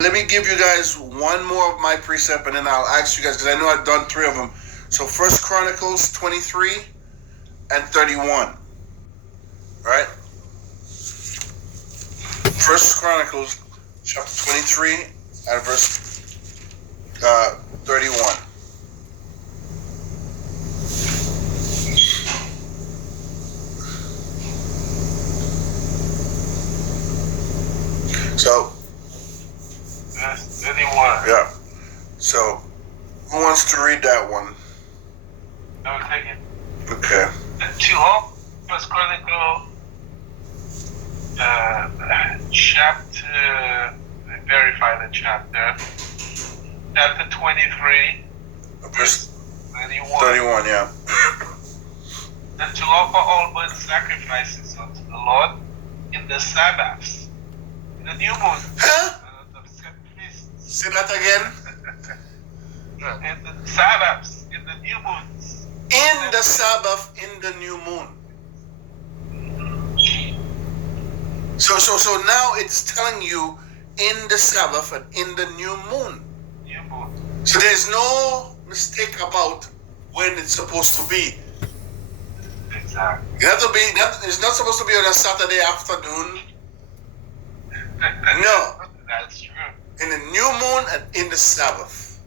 Let me give you guys one more of my precept, and then I'll ask you guys because I know I've done 3 of them. So First Chronicles 23 and 31, right? First Chronicles chapter 23 and verse 31. So, verse 31. yeah. So, who wants to read that one? I'll take it. Okay. To all First Chronicle chapter, verify the chapter 23, Verse 31. 31, yeah. And to offer all burnt sacrifices unto the Lord in the Sabbaths, in the new moon, Huh? and the set feasts. Say that again. In the Sabbaths, in the new moons. In the Sabbath, in the new moon. So now it's telling you in the Sabbath and in the new moon. New moon. So there's no mistake about when it's supposed to be. Exactly. It's not supposed to be on a Saturday afternoon. No. That's true. In the new moon and in the Sabbath.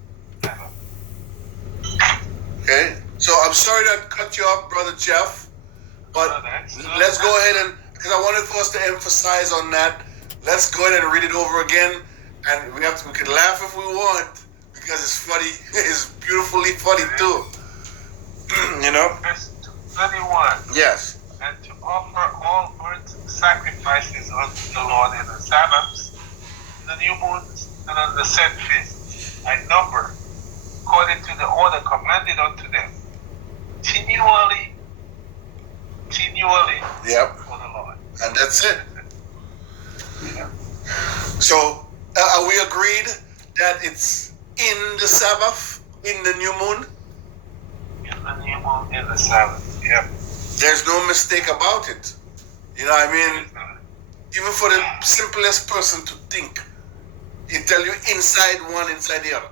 Okay? So I'm sorry to cut you off, Brother Jeff, but let's go ahead and, because I wanted for us to emphasize on that, let's go ahead and read it over again, and we can laugh if we want, because it's funny, it's beautifully funny too. You know? Verse 31. Yes. And to offer all burnt sacrifices unto the Lord in the Sabbaths, in the new moons, and on the set feasts, I number, according to the order commanded unto them, continually, yep, for the Lord. And that's it. Yeah. So, are we agreed that it's in the Sabbath, in the new moon? In the new moon, in the Sabbath. Yep. There's no mistake about it. You know what I mean? Even for the simplest person to think, it tell you inside one, inside the other.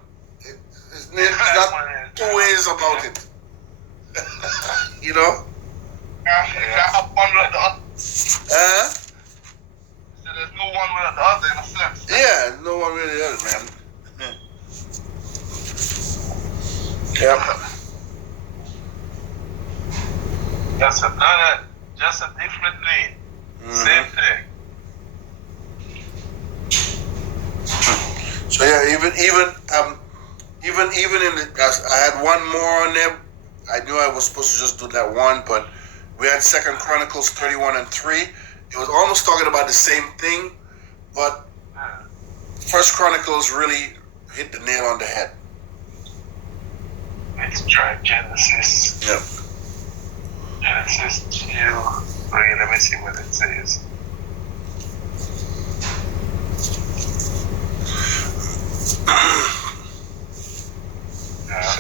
It's not 2 ways about it. You know? One way or the other. So there's no one way or the other in a sense. Yeah, no one way or the other, man. Yep. That's another, just a different name. Same thing. So yeah, even in the, I had one more on there. I knew I was supposed to just do that one, but we had Second Chronicles 31 and 3. It was almost talking about the same thing, but First Chronicles really hit the nail on the head. Let's try Genesis. Yep. Genesis 2. Okay, let me see what it says.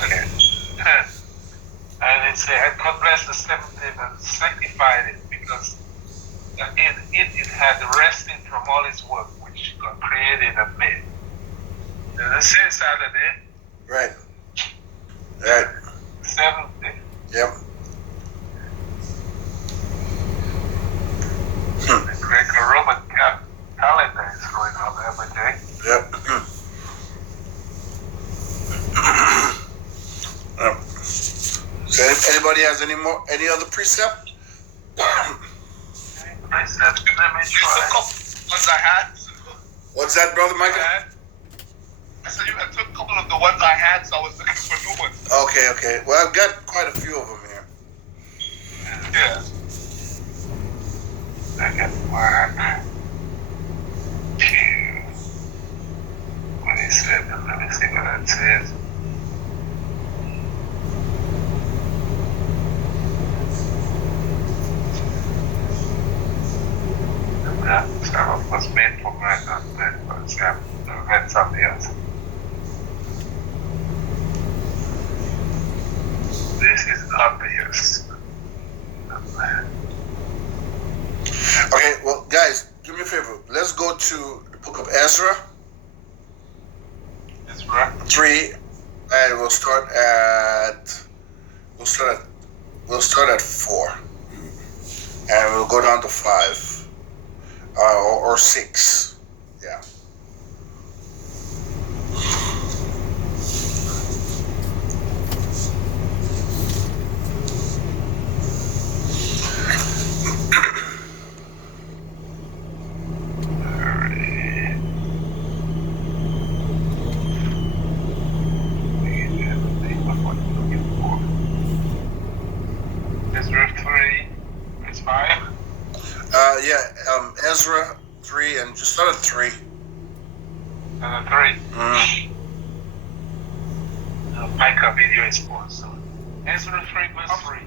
Okay. And it says, and God blessed the seventh day and sanctified it, because it had rested from all its work which God created and made. And it says Saturday. Right. Right. Seventh day. Yep. The Greco-Roman calendar is going on every day. Yep. So anybody has any other precept? I said, let me try. A couple ones I had. What's that, Brother Michael? I said I took a couple of the ones I had, so I was looking for new ones. Okay. Well, I've got quite a few of them here. Yeah. Second one. 2. What he said, let me see what that says. Sabbath was made for man, not made for Sabbath. I read something else. This is obvious. Okay, well, guys, do me a favor. Let's go to the book of Ezra. 3, and we'll start at 4, and we'll go down to 5, or 6. Yeah. Ezra 3, and just start at 3. 3. Micah video is paused. So Ezra 3 verse 3.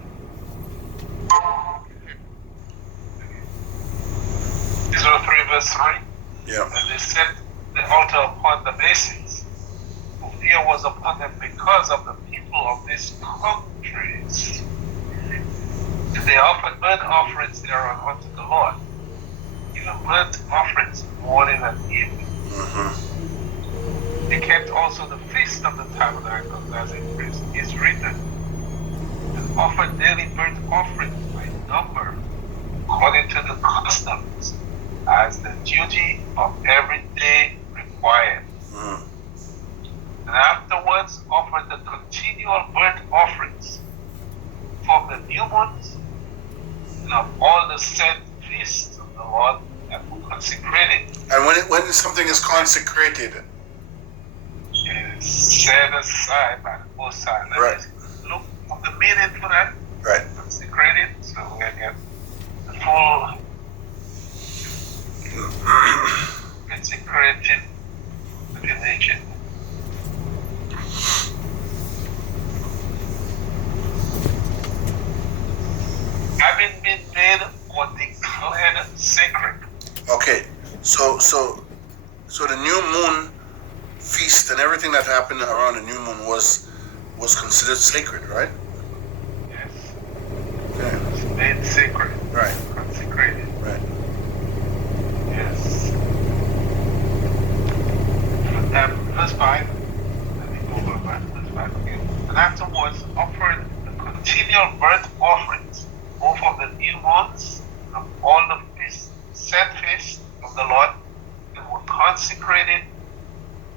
Ezra 3 verse 3. Yeah. And they set the altar upon the basins. For fear was upon them because of the people of these countries. And they offered burnt offerings thereon unto the Lord. Even burnt offerings morning and evening. They kept also the feast of the tabernacles as it is written, and offered daily burnt offerings by number, according to the customs, as the duty of every day required. And afterwards offered the continual burnt offerings from the new moons and of all the set feasts of the Lord that were consecrated. And when something is consecrated, it is set aside by the Most High. Let us look at the meaning for that. Right. Consecrated, so we get the full consecrated definition. Having been made or declared sacred. Okay, so the new moon feast and everything that happened around the new moon was considered sacred, right? Yes. Yeah. It's made sacred. Right. Consecrated. Right. Yes. Verse 5. Let me go over verse 5 again. And afterwards offered the continual burnt offerings, both of the new moons and all the set feasts of the Lord, that were consecrated,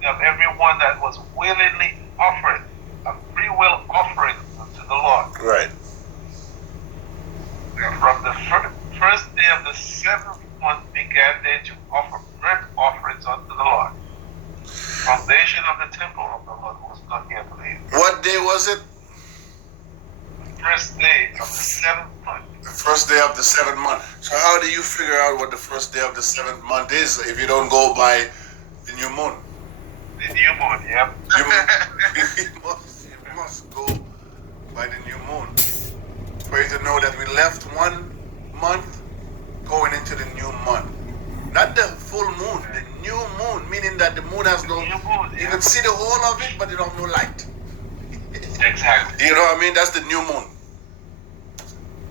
of everyone that was willingly offered a free will offering unto the Lord. Right. And from the first day of the 7th month began they to offer burnt offerings unto the Lord. Foundation of the temple of the Lord was not yet laid. What day was it? First day of the 7th month. The first day of the 7th month. So how do you figure out what the first day of the 7th month is if you don't go by the new moon? The new moon, yep. You must go by the new moon for you to know that we left one month going into the new month. Not the full moon, the new moon, meaning that the moon has no, you can see the whole of it, but you don't have no light. Exactly. You know what I mean? That's the new moon.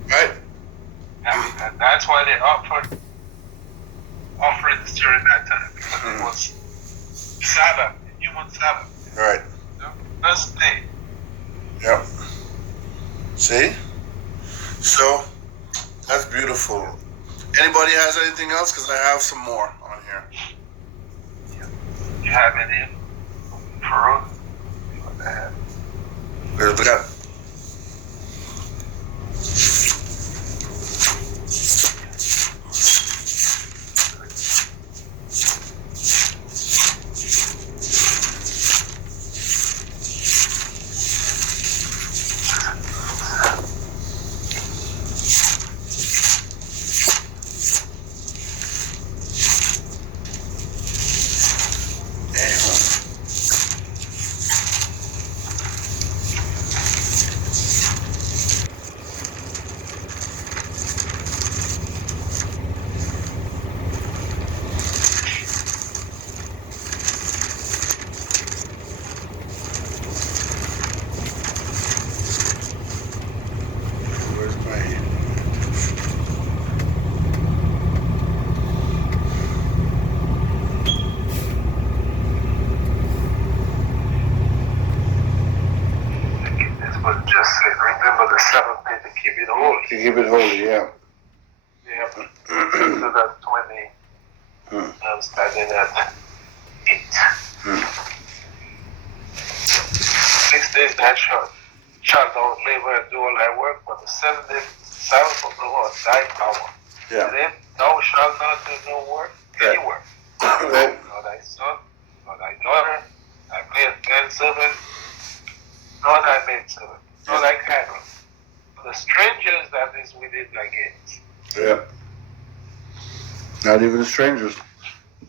Right? And that's why they offered offerings during that time, because it was Sabbath, the new moon Sabbath. Right. First day. Yep. See? So, that's beautiful. Anybody has anything else? Because I have some more on here. You have any Peru? What the heck? We got holy. To keep it holy, yeah. Yeah. Exodus 20. I'm standing at 8. 6 days thou shalt thou labor and do all thy work, but the 7th day Sabbath of the Lord, thy power. Yeah. Then thou shalt not do no work, any work. Right. Nor thy son, nor thy daughter, thy manservant, nor thy maidservant, nor thy cattle. The strangers that is within thy gates. Yeah. Not even the strangers.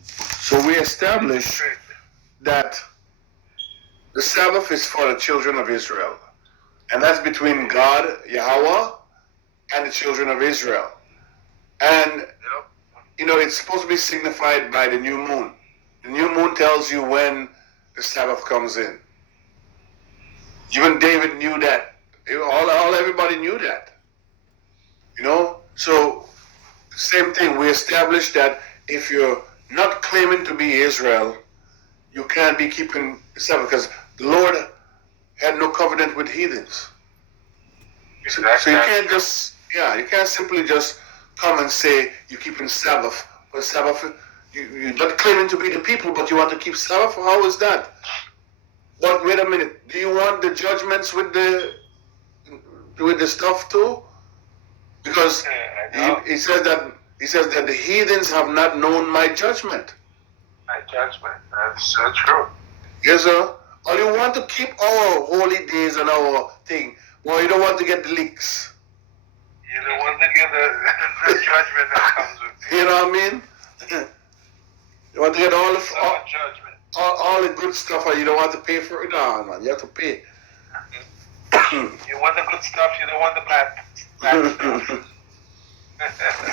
So we established that the Sabbath is for the children of Israel. And that's between God, Yahweh, and the children of Israel. And, it's supposed to be signified by the new moon. The new moon tells you when the Sabbath comes in. Even David knew that. Everybody knew that. So same thing. We established that if you're not claiming to be Israel, you can't be keeping the Sabbath because the Lord had no covenant with heathens. So you can't you can't simply just come and say you're keeping Sabbath. But Sabbath, you're not claiming to be the people, but you want to keep Sabbath? How is that? But wait a minute. Do you want the judgments with the stuff too? Because he says that the heathens have not known my judgment. My judgment. That's so true. Yes, sir. Or you want to keep our holy days and our thing, or you don't want to get the leaks. You don't want to get the judgment that comes with it. You know what I mean? You want to get all judgment. All the good stuff, and you don't want to pay for it. No, man, you have to pay. You want the good stuff, you don't want the bad stuff.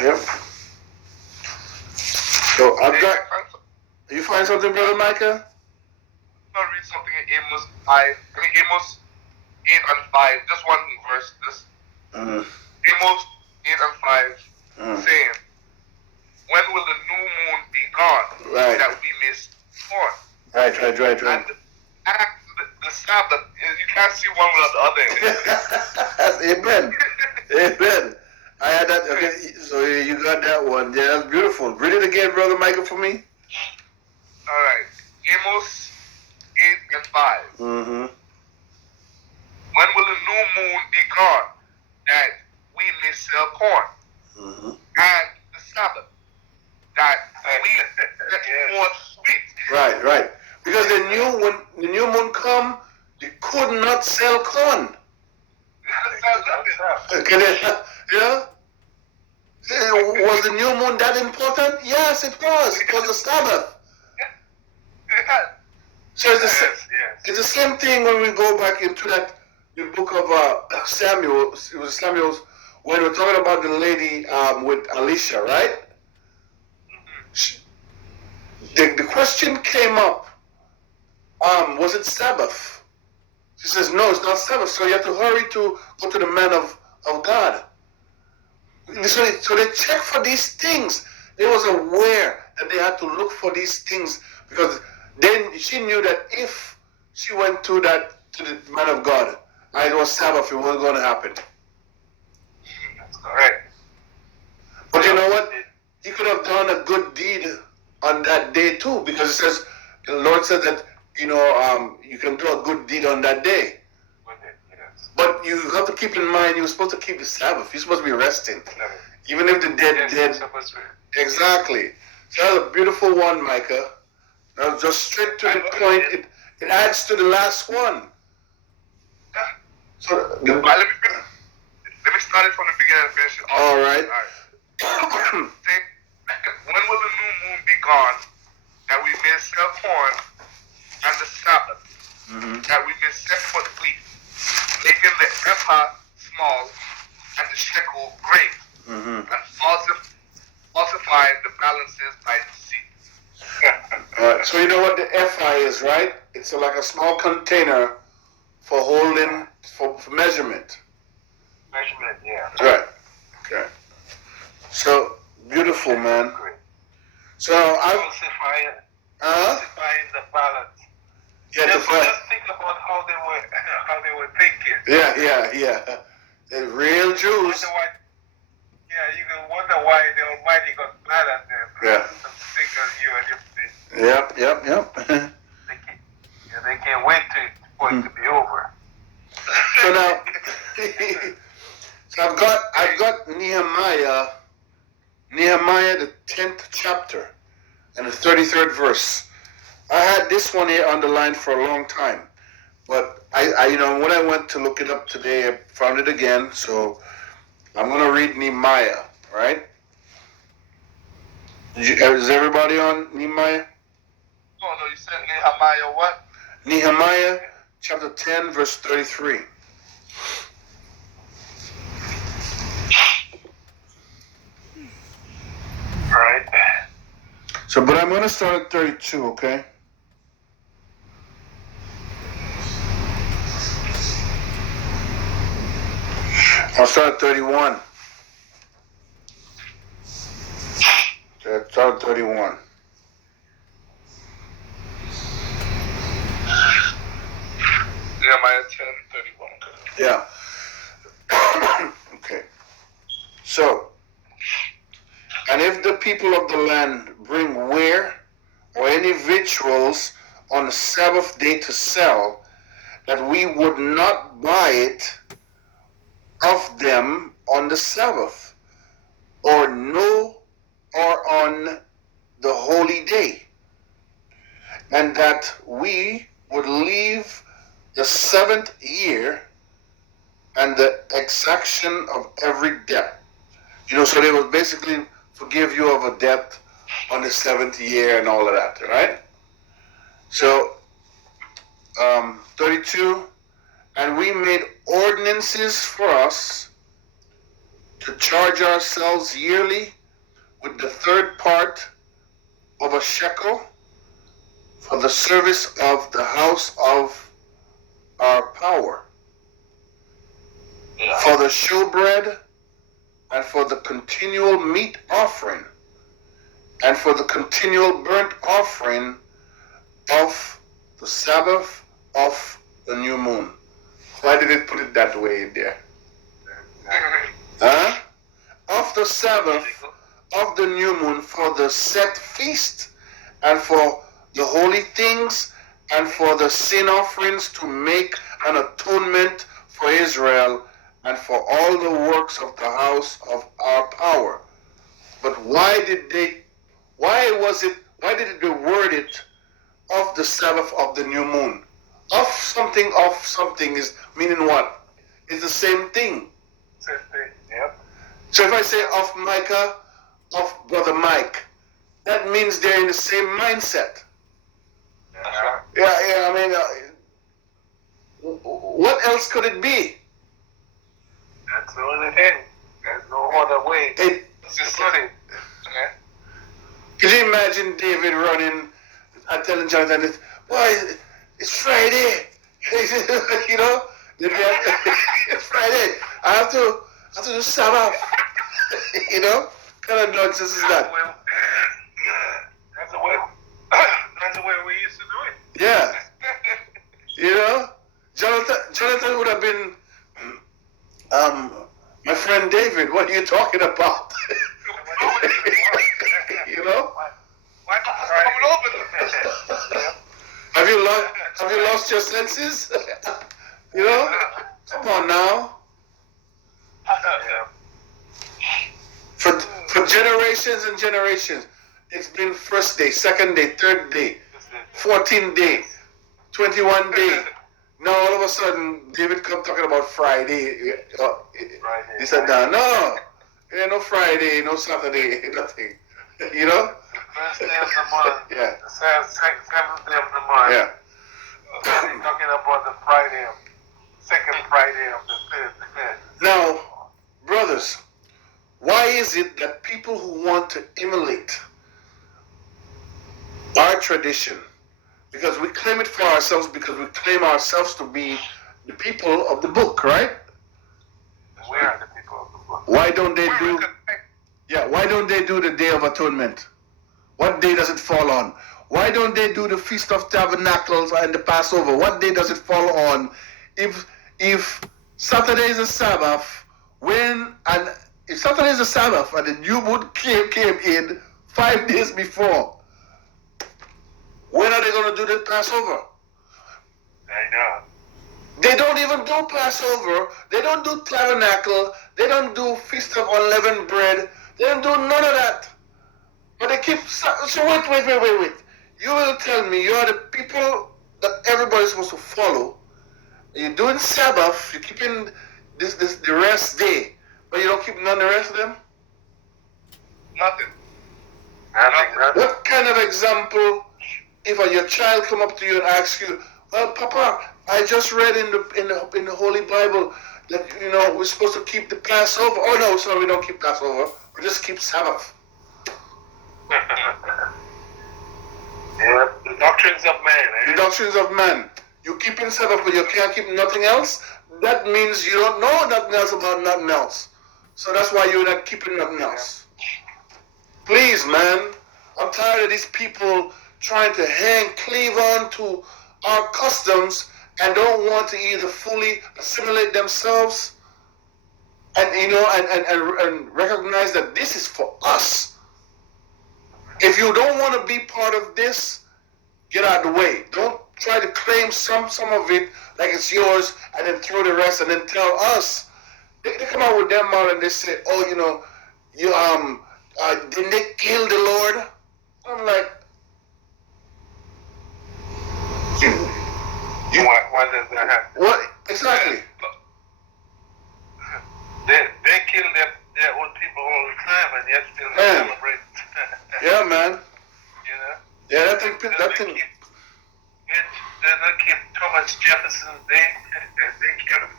Yep. So I've got. You find something, Brother Micah? I'll read something in Amos 8 and 5. Just one verse. Amos 8 and 5 saying, when will the new moon be gone? Right. That we miss born. Right. And the Sabbath, you can't see one without the other. Amen. Amen. I had that. Okay, so you got that one. Yeah, that's beautiful. Read it again, Brother Michael, for me. All right. Amos 8 and 5. Mm-hmm. When will the new moon be gone, that we may sell corn? Mm-hmm. And the Sabbath, that we get more sweet. Right. Because when the new moon come, they could not sell corn. Okay, yeah. Was the new moon that important? Yes, it was. It was the Sabbath. So it's the same thing when we go back into the book of Samuel. It was Samuel's when we're talking about the lady with Elisha, right? The question came up. Was it Sabbath? She says, no, it's not Sabbath. So you have to hurry to go to the man of God. So they checked for these things. They was aware that they had to look for these things because then she knew that if she went to the man of God, it was Sabbath, it wasn't going to happen. That's correct. But you know what? He could have done a good deed on that day too, because it says the Lord said that you can do a good deed on that day. But you have to keep in mind you're supposed to keep the Sabbath. You're supposed to be resting, even if the dead. Exactly. So that's a beautiful one, Micah. Now just straight to the point. It adds to the last one. So let me start it from the beginning and finish it off. All right. When will the new moon be gone, that we may sell corn, and the Sabbath, that we may set forth wheat, making the ephah small and the shekel great, and falsifying the balances by deceit. So you know what the ephah is, right? It's like a small container for holding, for measurement. Measurement, yeah. Right. Okay. So beautiful, man. So falsifying the balance. Yeah, just think about how they were thinking. Yeah. Real Jews. You can wonder why the Almighty got mad at them. Yeah. Yep. They can't wait for it to be over. So now, so I've got Nehemiah the 10th chapter and the 33rd verse. I had this one here underlined for a long time, but I when I went to look it up today, I found it again. So I'm going to read Nehemiah, right? Is everybody on Nehemiah? Oh, no, you said Nehemiah what? Nehemiah chapter 10, verse 33. Right. So, but I'm going to start at 32, okay? I'll start at 31. Okay, start at 31. Nehemiah 10:31. Yeah. Okay. So, and if the people of the land bring ware or any victuals on the Sabbath day to sell, that we would not buy it of them on the Sabbath, or on the holy day, and that we would leave the 7th year and the exaction of every debt. So they would basically forgive you of a debt on the 7th year and all of that, right? So, 32, and we made ordinances for us to charge ourselves yearly with the 3rd part of a shekel for the service of the house of our power, for the showbread, and for the continual meat offering, and for the continual burnt offering of the Sabbath of the new moon. Why did it put it that way in there? Huh? Of the Sabbath of the new moon, for the set feast, and for the holy things, and for the sin offerings, to make an atonement for Israel, and for all the works of the house of our power. But why did they word it of the Sabbath of the new moon? Of something is meaning what? It's the same thing. Same thing, yep. So if I say of Micah, of Brother Mike, that means they're in the same mindset. Yeah, I mean, what else could it be? That's the only thing. There's no other way. It's just funny. Could you imagine David running and telling Jonathan, boy, it's Friday. It's Friday. I have to do Sabbath. Kind of nonsense is that? That's the way we used to do it. Yeah. Jonathan would have been, my friend David, what are you talking about? Why not coming over? Have you lost your senses? Come on now. For generations and generations, it's been 1st day, 2nd day, 3rd day, 14th day, 21 day. Now all of a sudden, David come talking about Friday. He said, no, no Friday, no Saturday, nothing. First day of the month. Yeah. The 7th day of the month. Yeah. Talking about the Friday, 2nd Friday of the 5th. Now, brothers, why is it that people who want to emulate our tradition, because we claim it for ourselves, because we claim ourselves to be the people of the book, right? We are the people of the book. Why don't they do the Day of Atonement? What day does it fall on? Why don't they do the Feast of Tabernacles and the Passover? What day does it fall on? If Saturday is a Sabbath, and if Saturday is the Sabbath and the new moon came in 5 days before, when are they going to do the Passover? I know. They don't even do Passover. They don't do tabernacle. They don't do Feast of Unleavened Bread. They don't do none of that. But they keep... So wait. You will tell me you are the people that everybody's supposed to follow. You're doing Sabbath. You're keeping the rest day. But you don't keep none of the rest of them? Nothing. What kind of example if your child come up to you and ask you, well, Papa, I just read in the Holy Bible that we're supposed to keep the Passover. Oh no, sorry, we don't keep Passover. We just keep Sabbath. Yeah, the doctrines of man. The doctrines of man. You keep in Sabbath, but you can't keep nothing else. That means you don't know nothing else about nothing else. So that's why you're not keeping nothing else. Please, man, I'm tired of these people trying to cleave on to our customs and don't want to either fully assimilate themselves and and recognize that this is for us. If you don't want to be part of this, get out of the way. Don't try to claim some of it like it's yours and then throw the rest and then tell us. They come out with their mouth and they say, oh, didn't they kill the Lord? I'm like, what does that happen? what? Exactly. They kill their own people all the time and yet still celebrate. Yeah, man. Yeah, that thing. They don't keep Thomas Jefferson's day. They kill them.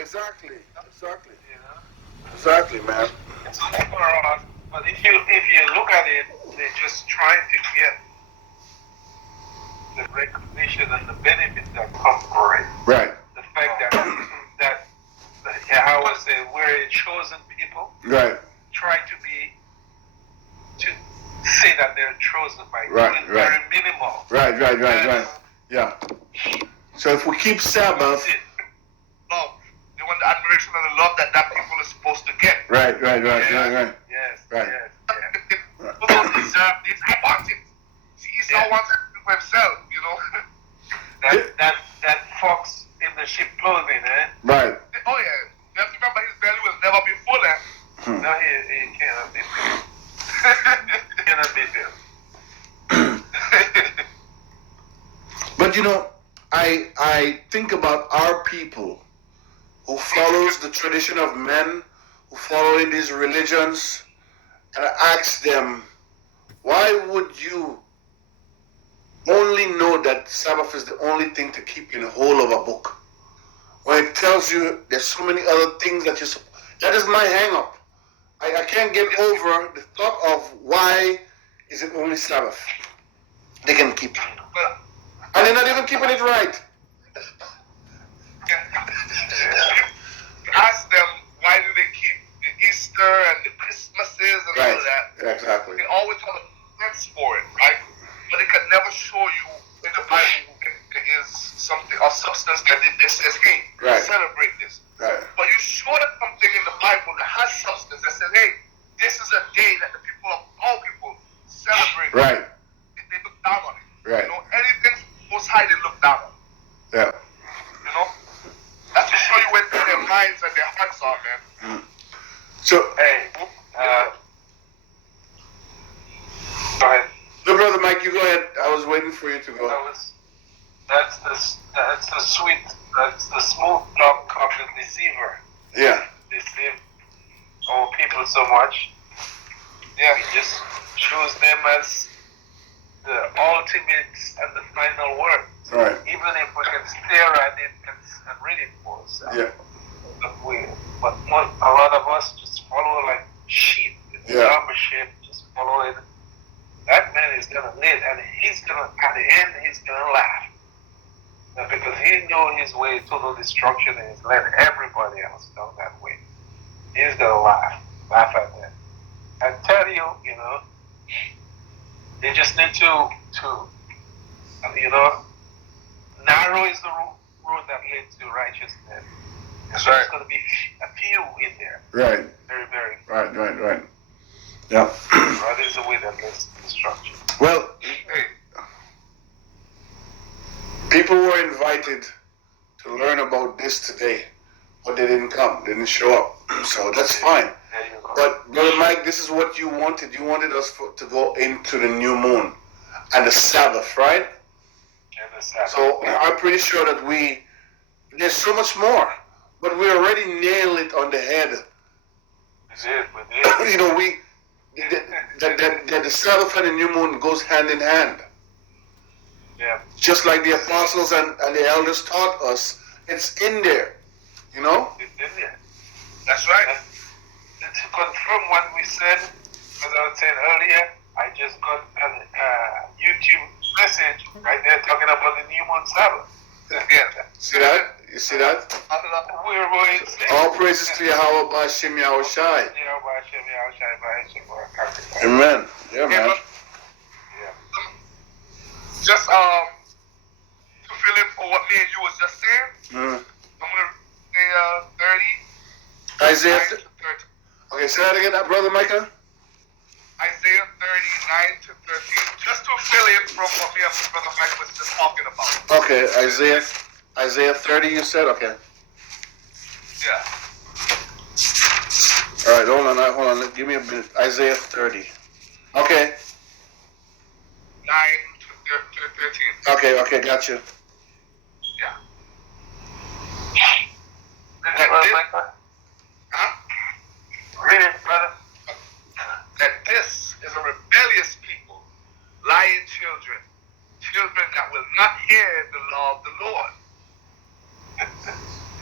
Exactly. Exactly, man. It's overall, but if you look at it, they're just trying to get the recognition and the benefits that come for it. Right. The fact that I would say we're a chosen people. Right. Try to say that they're chosen by doing very minimal. Right. Yeah. So if we keep Sabbath. Love. They want the admiration and the love that people is supposed to get. Right. Yes. People don't deserve this. I want it. See, Esau wants it for himself, That fox in the sheep clothing, eh? Right. Oh yeah. You have to remember his belly will never be full, eh? No, he cannot be filled. He cannot be filled. But I think about our people who follows the tradition of men, who follow in these religions, and I ask them, why would you only know that Sabbath is the only thing to keep in the whole of a book? When it tells you there's so many other things that that is my hang-up. I can't get over the thought of why is it only Sabbath they can keep. And they're not even keeping it right. Ask them, why do they keep the Easter and the Christmases and all of that? Exactly. They always have a sense for it, right? But they can never show you in the Bible there is something of substance that says, hey, celebrate this. Right. But you show them something in the Bible that has substance that says, hey, this is a day that the people of all people celebrate. Right. They look down on it. Right. Anything most high they look down on. Yeah. That's to show you where their minds and their hearts are, man. So, hey, go ahead. No, Brother Mike, you go ahead. I was waiting for you to go. That's the smooth talk of the deceiver. Yeah. Deceive our people so much. Yeah, we just choose them as the ultimate and the final word. Right. Even if we can stare at it and read it for ourselves. Yeah. But a lot of us just follow like sheep. Dumb sheep, just follow it. That man is gonna live, and at the end he's gonna laugh. Because he knew his way to the destruction and he's let everybody else go that way. He's gonna laugh at that. I tell you, they just need to narrow is the road that leads to righteousness, That's right. There's going to be a few in there. Right. Very, very. Right. Yeah. That is the way that is destruction. Well, people were invited to learn about this today, but they didn't come. They didn't show up. So that's fine. But Brother Mike, this is what you wanted. You wanted us to go into the new moon and the Sabbath, right? And the Sabbath. So I'm pretty sure that there's so much more, but we already nailed it on the head. We did. The Sabbath and the new moon goes hand in hand. Yeah. Just like the apostles and the elders taught us, it's in there. You know? It's in there. That's right. And to confirm what we said, as I was saying earlier, I just got a YouTube message right there talking about the new moon Sabbath. Yeah. See that? You see that? We're going to say. All praises to Yahweh B'Shem Yahushai. Amen. Yeah, man. Just to fill in for what me and you was just saying, I'm gonna say 30. Isaiah. 9 to 30. Okay, say that again, Brother Micah. Isaiah 39 to 13. Just to fill in from what me and Brother Mike was just talking about. Okay, Isaiah 30. You said okay. Yeah. All right, hold on. Give me a minute. Isaiah 30. Okay. 9 to 13. Okay, gotcha. Yeah. Read it, brother. That this is a rebellious people, lying children that will not hear the law of the Lord.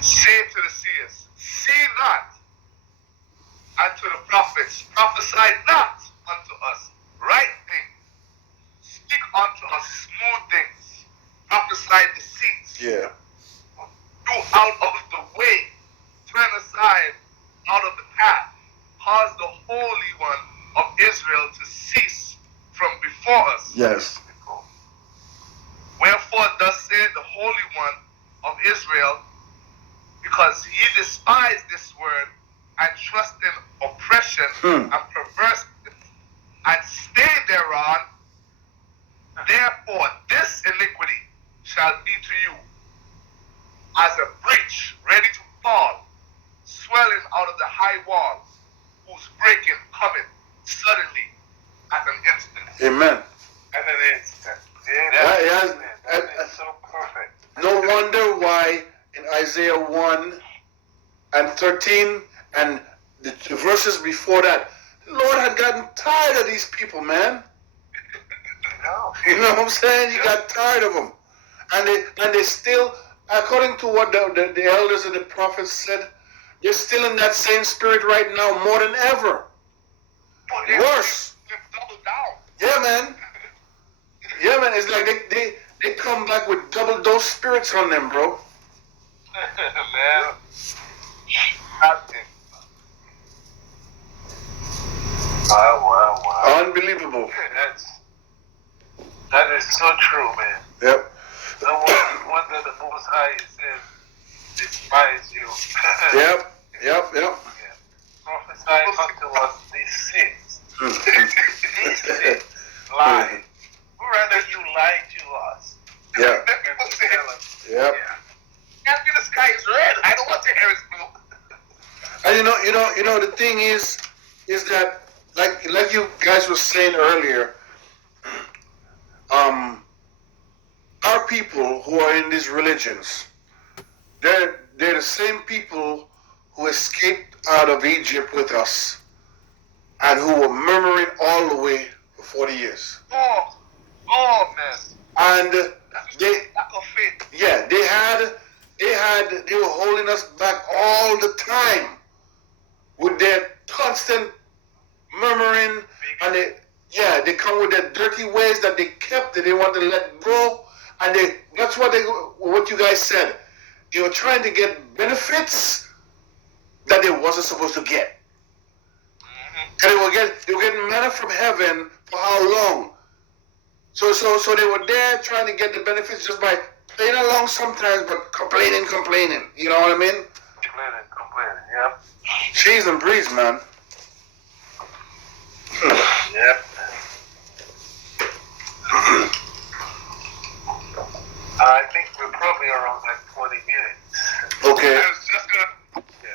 Say to the seers, see not, and to the prophets, prophesy not unto us right things. Speak unto us smooth things. Prophesy deceits. Yeah. Do out of the way. Turn aside out of the path. Cause the Holy One of Israel to cease from before us. Yes. Wherefore thus said the Holy One of Israel, because ye despise this word and trust in oppression and perverseness and stay thereon, therefore this iniquity shall be to you as a breach ready to fall, swelling out of the high walls, whose breaking cometh suddenly at an instant. Amen. At an instant. That is so perfect. No wonder why in Isaiah 1 and 13 and the verses before that, the Lord had gotten tired of these people, man. No. You know what I'm saying? He got tired of them. And they still, according to what the elders and the prophets said, they're still in that same spirit right now more than ever. Worse. Double down. Yeah, man. Yeah, man. It's like they come back with double dose spirits on them, bro. Man. Nothing. Wow. Unbelievable. That is so true, man. Yep. No wonder the Most High says, despise you. Yep. Yeah. Prophesy unto us these sins. These sins. Lie. We'd rather you lie to us. Yeah. People say, Yep. can't be the sky is red. I don't want to hear it's blue. And you know, the thing is that like you guys were saying earlier, our people who are in these religions, they're the same people who escaped out of Egypt with us and who were murmuring all the way for 40 years. Oh, man. And they Lack of faith. yeah, they were holding us back all the time with their constant murmuring, and they come with their dirty ways that they kept that they want to let go, and that's what you guys said. They were trying to get benefits that they wasn't supposed to get. And they were getting manna from heaven for how long? So they were there trying to get the benefits just by playing along sometimes, but complaining. You know what I mean? Completed. Yep. Cheese and breeze, man. Yep. I think we're probably around like 20 minutes. Okay. I was just gonna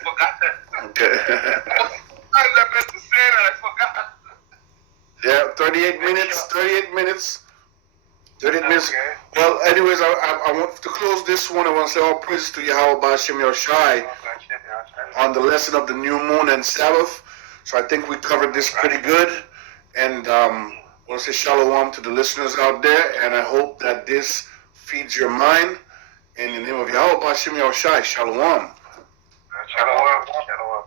forgot that. Okay. I meant to say that, I forgot. Yeah, 38 minutes. 38 minutes. 38 minutes. Okay. Well, anyways, I want to close this one. I want to say all praises to Yahweh B'Shem Yahushai on the lesson of the new moon and Sabbath. So I think we covered this pretty good. And I want to say shalom to the listeners out there. And I hope that this feeds your mind. In the name of Yahweh B'Shem Yahushai, shalom. Shalom.